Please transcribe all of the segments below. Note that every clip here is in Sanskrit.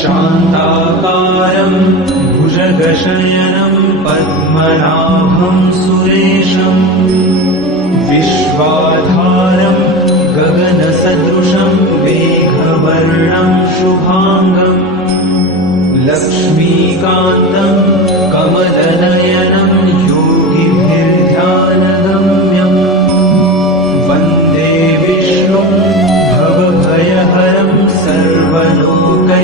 शान्ताकारं भुजगशयनं पद्मनाभं सुरेशं विश्वाधारं गगनसदृशं मेघवर्णं शुभांगं लक्ष्मीकान्तं कमलनयनं योगिभिर्ध्यानगम्यं वन्दे विष्णुं भवभयहरं सर्वलोकैकनाथम्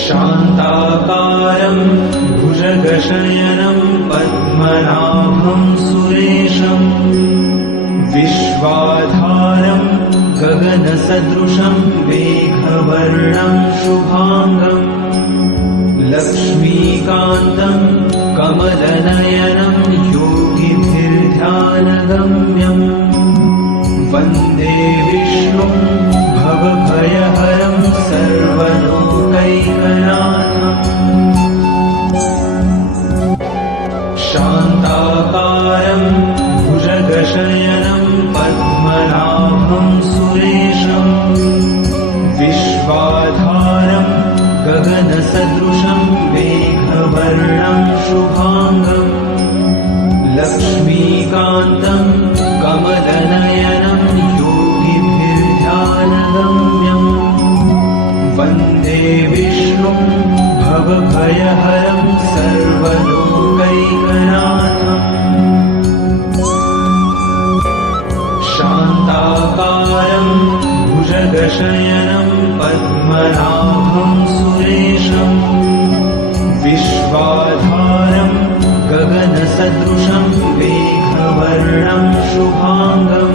शान्ताकारं भुजगशयनं पद्मनाभं सुरेशं विश्वाधारं गगनसदृशं मेघवर्णं शुभांगं लक्ष्मीकान्तं कमलनयनं योगिभिर्ध्यानगम्यं वन्दे विष्णुं भवभयहरं सर्वलोकैकनाथम् शान्ताकारं भुजगशयनं पद्मनाभं सुरेशं विश्वाधारं गगनसदृशं मेघवर्णं शुभांगं लक्ष्मीकान्तं कमलनयनं योगिभिर्ध्यानगम्यं वन्दे विष्णुं भवभयहरं सर्वलोकैकनाथम् शान्ताकारं भुजगशयनं पद्मनाभं सुरेशं विश्वाधारं गगनसदृशं मेघवर्णं शुभांगं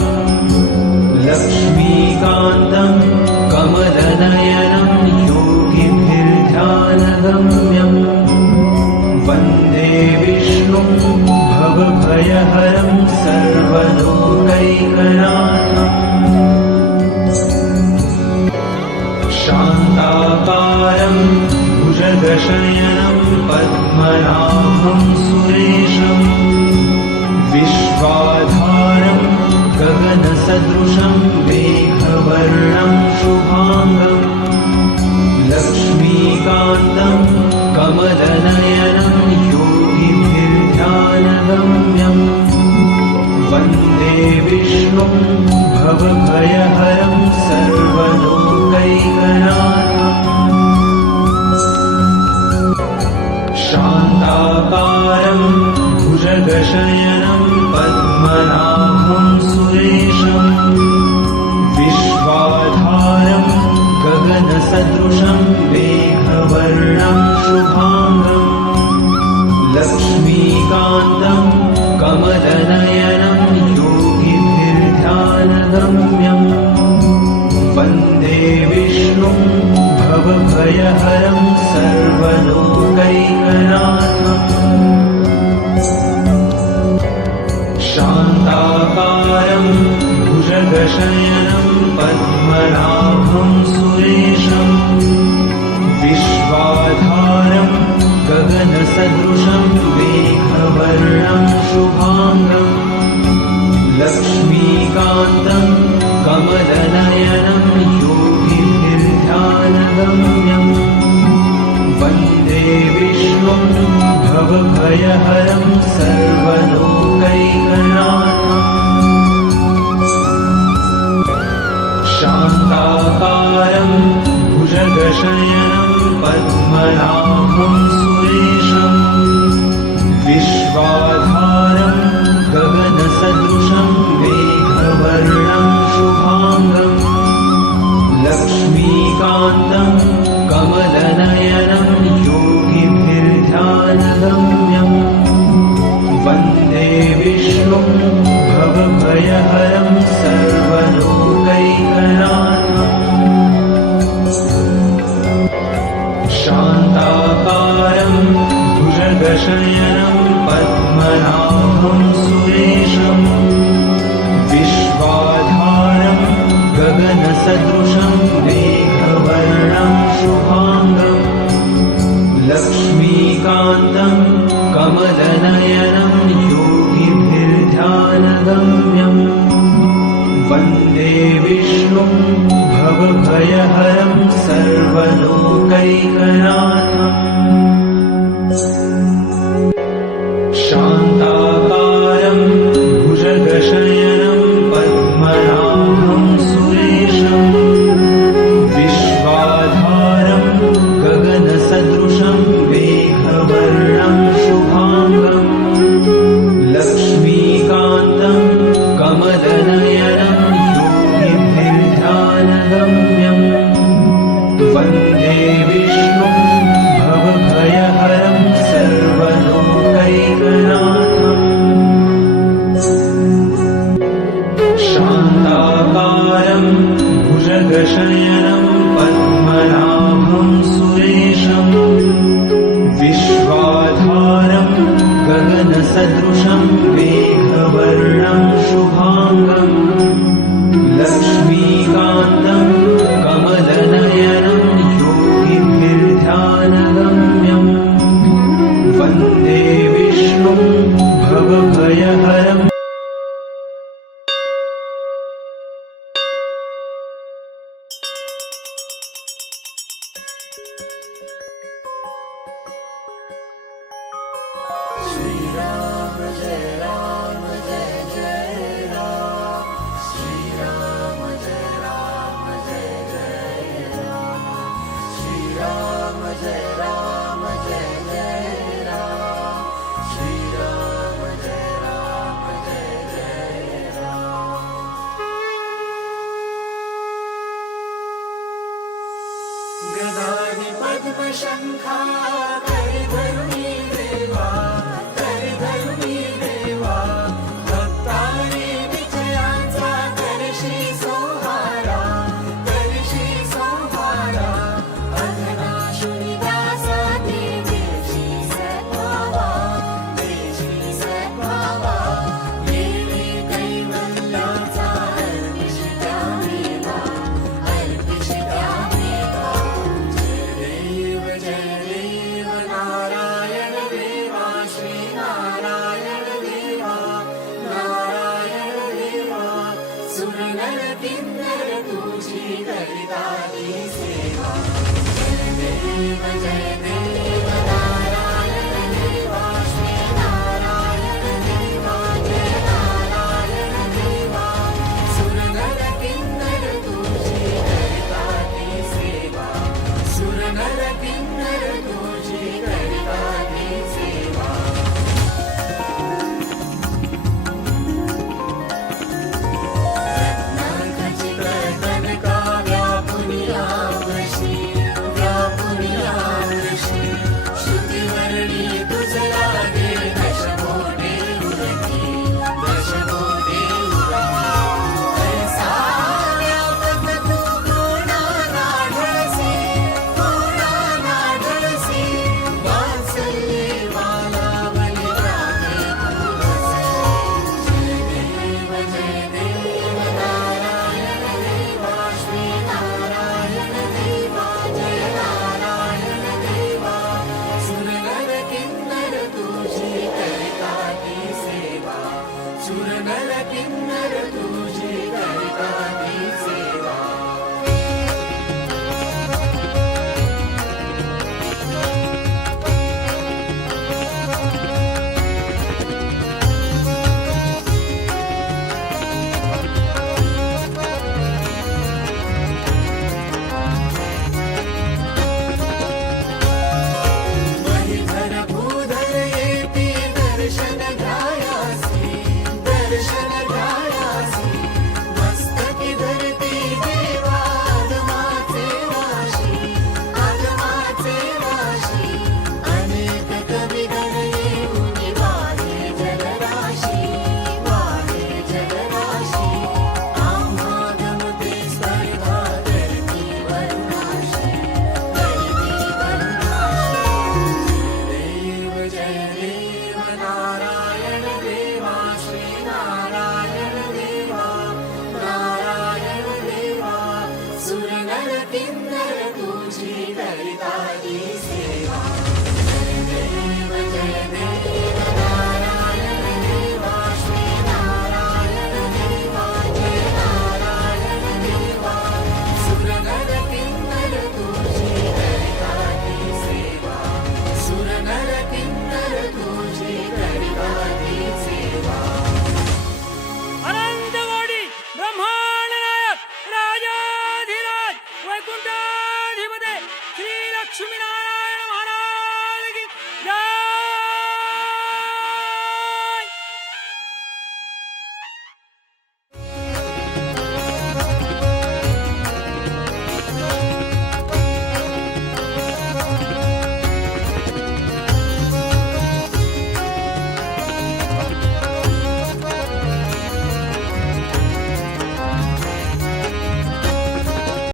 लक्ष्मीकान्तं कमलनयनं योगिभिर्ध्यानगम्यं वन्दे विष्णुं भवभयहरं सर्वलोकैकनाथम् शान्ताकारं भुजगशयनं पद्मनाभं सुरेशं विश्वाधारं गगनसदृशं मेघवर्णं शुभांगं लक्ष्मीकान्तं कमलनयनं योगिभिर्ध्यानगम्यं वन्दे विष्णुं भवभयहरं सर्वलोकैकनाथम् शान्ताकारं भुजगशयनं पद्मनाभं सुरेशं विश्वाधारं गगनसदृशं मेघवर्णं शुभांगं लक्ष्मीकान्तं कमलनयनं योगिभिर्ध्यानगम्यं वन्दे विष्णुं भवभयहरं सर्वलोकैकनाथम् शान्ताकारं भुजगशयनं पद्मनाभं सुरेशं विश्वाधारं गगनसदृशं मेघवर्णं शुभांगं लक्ष्मीकान्तं कमलनयनं योगिभिर्ध्यानगम्यं वन्दे विष्णुं भवभयहरं सर्वलोकैकनाथम् शान्ताकारं भुजगशयनं पद्मनाभं सुरेशं विश्वाधारं गगनसदृशं मेघवर्णं शुभांगं लक्ष्मीकान्तं कमलनयनं योगिभिर्ध्यानगम्यं वन्दे विष्णुं भवभयहरं सर्वलोकैकनाथम् शान्ताकारं भुजगशयनं पद्मनाभं सुरेशं विश्वाधारं गगनसदृशं मेघवर्णं शुभांगं लक्ष्मीकान्तं कमलनयनं योगिभिर्ध्यानगम्यं वन्दे वन्दे विष्णुं भवभयहरं सर्वलोकैकनाथम् शान्ताकारं भुजगशयनं पद्मनाभं सुरेशम् विश्वाधारं गगनसदृशं मेघवर्णं शुभाङ्गम् लक्ष्मीकान्तं कमलनयनं योगिभिर्ध्यानगम्यम् वन्दे विष्णुं भवभयहरं सर्वलोकैकनाथम् शान्ताकारं भुजगशयनं पद्मनाभं सुरेशम् विश्वाधारं गगनसदृशं मेघवर्णं शुभाङ्गम् लक्ष्मीकान्तं कमलनयनं योगिभिर्ध्यानगम्यम् वन्दे विष्णुं भवभयहरम् श्रीराम जय राम जय जय राम श्रीराम जय राम जय जय राम श्रीराम जय राम जय जय राम श्रीराम जय राम जय जय राम गदाधि पद्मशंखा करिधरुणी देवा करिधरुणी देवा भक्तारी विजयांचा करशी सोहारा अधनाशुनी दासा देशी सद्भावा येणे कैवल्याचा अर्पिष्टा मेवा जय देव नारायण देवा श्रीनारायण देवा नारायण देवा सुरनर किन्नर तुझी करिताली सेवा जय देव